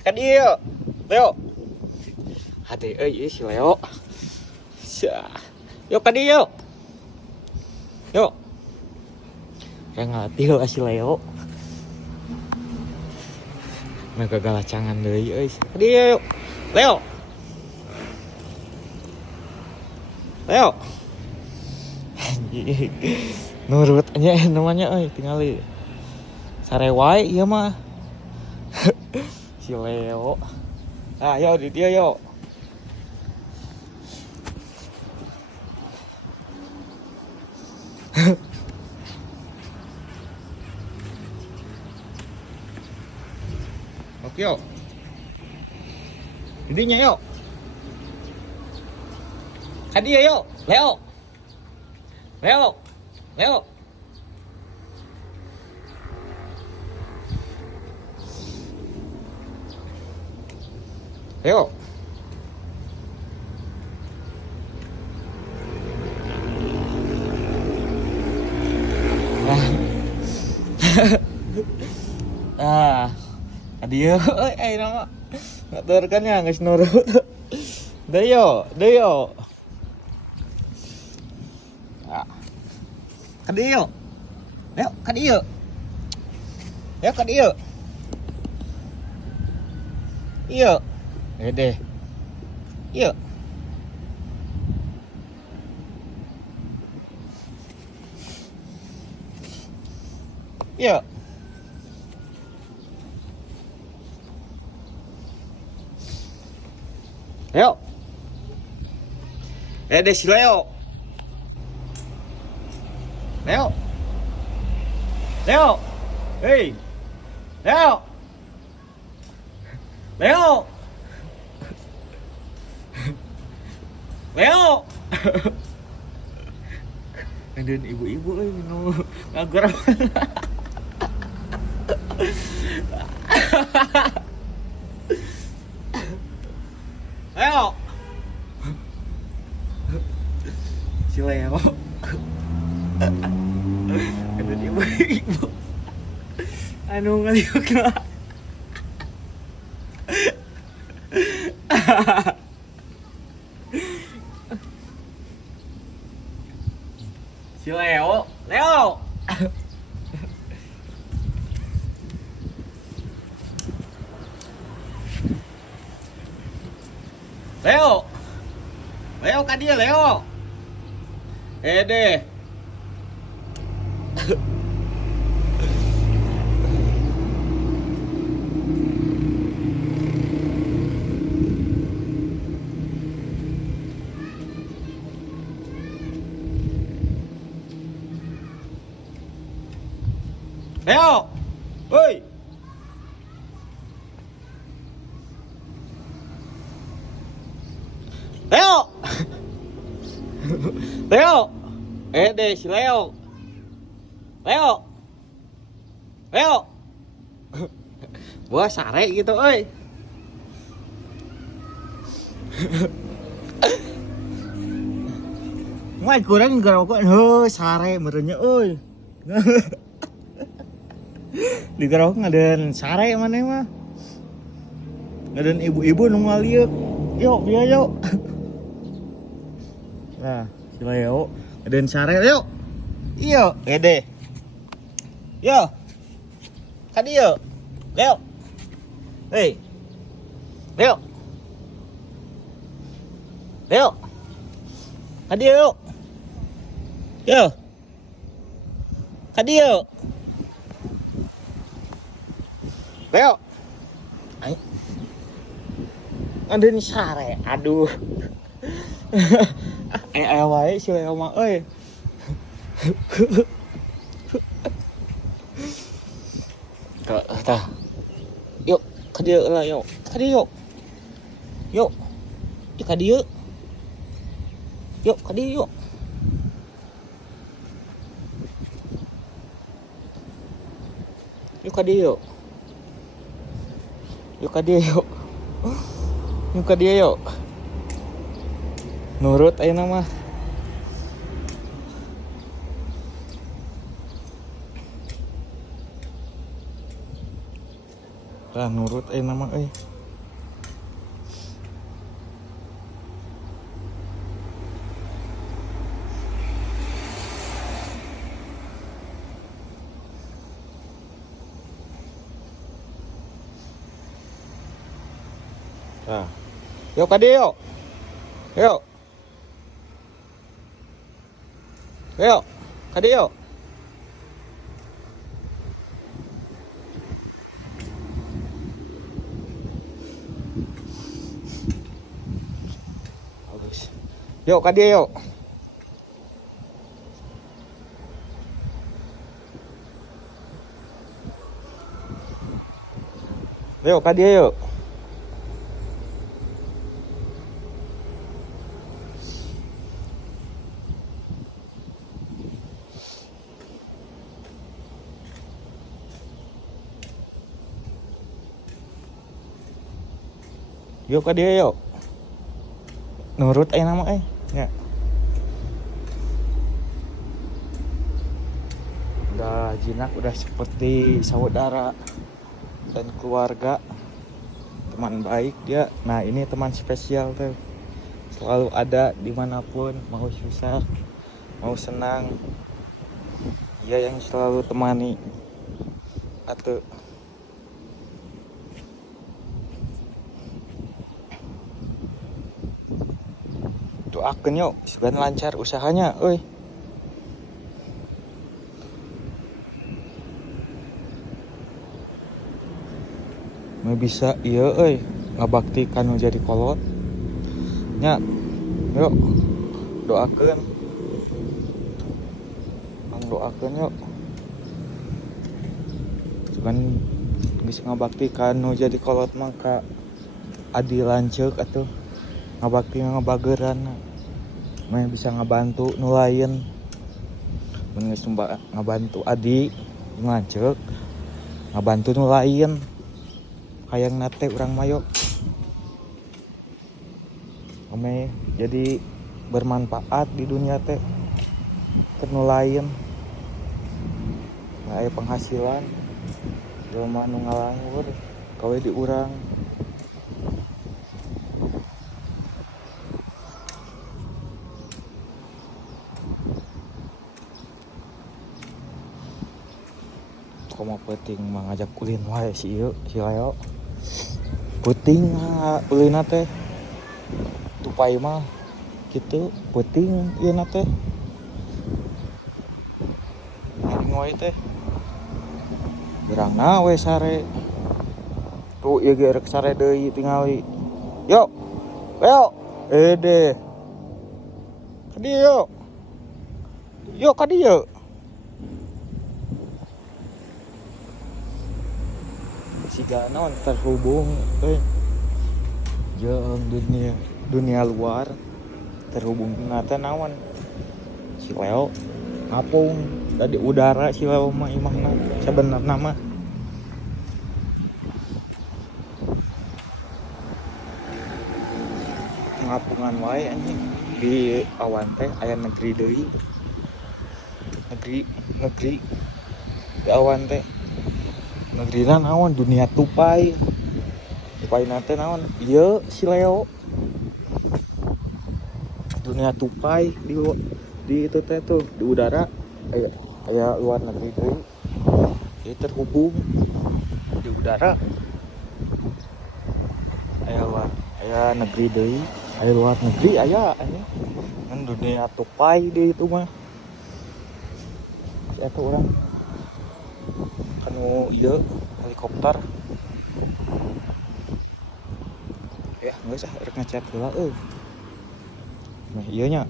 Ka dieu yuk. Leo. Hade euy si Leo. Sia. Yuk ka dieu yuk. Yuk. Kayak ngatil si Leo. Ngagagalacangan deui euy. Ka dieu yuk. Leo. Leo. Anjing. Nurut aja namanya euy, tingali. Sare wae ieu mah. Si Leo. Ah, yo di dia yo. Oke yo. Didinya yo. Kadia yo, Leo. Leo. Leo. Leo. Dia euy nama ngaturkeun nya geus nurut. Deui yo. Ah. Ka dieu. Leo, ka dieu. Leo ka dieu. Iya. Gede. Iya. Iya. Leo. Deh si Leo. Leo. Leo. Hey. Leo. Leo. Leo. Dan ibu-ibu minum ngagar. Leo. Si Leo. Dan ibu-ibu anu ngaliukna. Si Leo, Leo. Leo. Leo ka dia, Leo. Deh. Leo. Woi. Leo. Leo. Deh si Leo. Leo. Leo. Gua sare gitu euy. Ngai kurang ngerokok heuh sare merenya euy. Di garok ngaden sare maneh mah. Ngaden ibu-ibu nu ngaliuk. Yuk, biar yuk. Nah, si Leo ngaden sare yuk. Iya, deh. Yo. Ka dieu. Leo. Hei. Leo. Leo. Ka dieu yuk. Yo. Ka dieu. Leo. Ay. Ngaden sare. Aduh. Wae si Leo mah euy. Tah. Yuk, ka dieu lah yuk. Ka dieu yuk. Yuk. Yuk ka dieu. Yuk, ka dieu yuk. Yuk ka dieu yuk. Yuk ka dieu yuk. Yuk ka dieu yuk. Nurut ayeuna mah. Lah nurut ayeuna mah euy. Nah, yuk kadi yuk. Yuk. Yuk. Kadi yuk. Bagus. Yuk kadi yuk. Yuk kadi yuk. Yuk ke dia yuk. Nurut nama ya. Udah jinak, udah seperti saudara dan keluarga, teman baik dia. Nah ini teman spesial tuh, selalu ada dimanapun, mau susah mau senang, dia yang selalu temani atau doakan yuk sugan lancar usahanya euy. Mau bisa iya euy ngabakti kanu jadi kolot nya. Yuk doakan, doakan yuk sugan bisa ngabakti kanu jadi kolot maka adi lanceuk atuh ngabakti ngabageran mah bisa ngabantu nu lain. Mun geus ngabantu adi ngancek ngabantu nu lain hayang nate urang mayo ame jadi bermanfaat di dunia teh ke nu lain. Aya penghasilan jelema nu ngalanggur gawe di urang. Komo penting mengajak ulin wae si ieu si Leo. Penting ulina teh tupai mah kitu penting ieu na teh. Ngoy teh gerangna we sare. Tuh ieu ge rek sare deui tingali. Yo. Leo. Ede. Ka dieu yo. Yo ka dieu. Siga naon terhubung jeung dunia luar, terhubung nate naon si Leo ngapung tadi udara si Leo mah imahna sebenarnya mah ngapungan wae anjing di awan teh aya negeri deui, negeri di awan teh negrina naon dunia tupai nate naon ieu si Leo dunia tupai di itu teh tuh di udara aya luar negeri deui jadi terhubung di udara aya negeri deui aya luar negeri aya anjing kan dunia tupai di itu mah si eta urang kanu ieu helikopter ya geus rek ngechat heula euy. Nah ieu nya